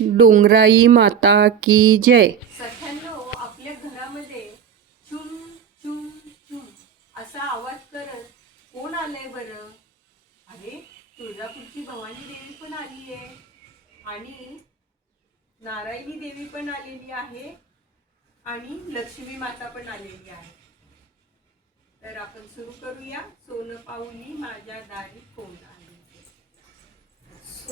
डोंगराई माता की जय. सख्यांनो आपल्या घरामध्ये चुम चुम चुम असा आवाज करत कोण आलंय बरं? अरे तुळजापूरची भवानी देवी पण आली आहे आणि नारायणी देवी पण आलेली आहे आणि लक्ष्मी माता पण आलेली आहे. तर आपण सुरू करूया. सोनं पाऊली माझ्या दारी कोण आहे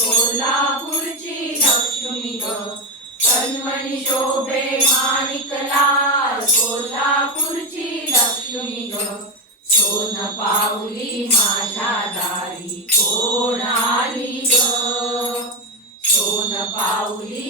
सोलापूरची लक्ष्मी ग तन्मणी शोभे माणिकलाल सोलापूरची लक्ष्मी ग सोन पाऊली माझ्या दारी कोण आली ग? सोन पाऊली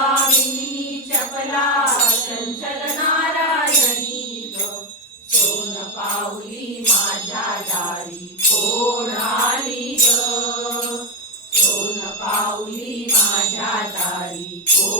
स्वामिनी चपला चंचल नारायणी सोन पाऊली माझ्या दारी कोण आली ग? सोन पाऊली माझ्या दारी कोण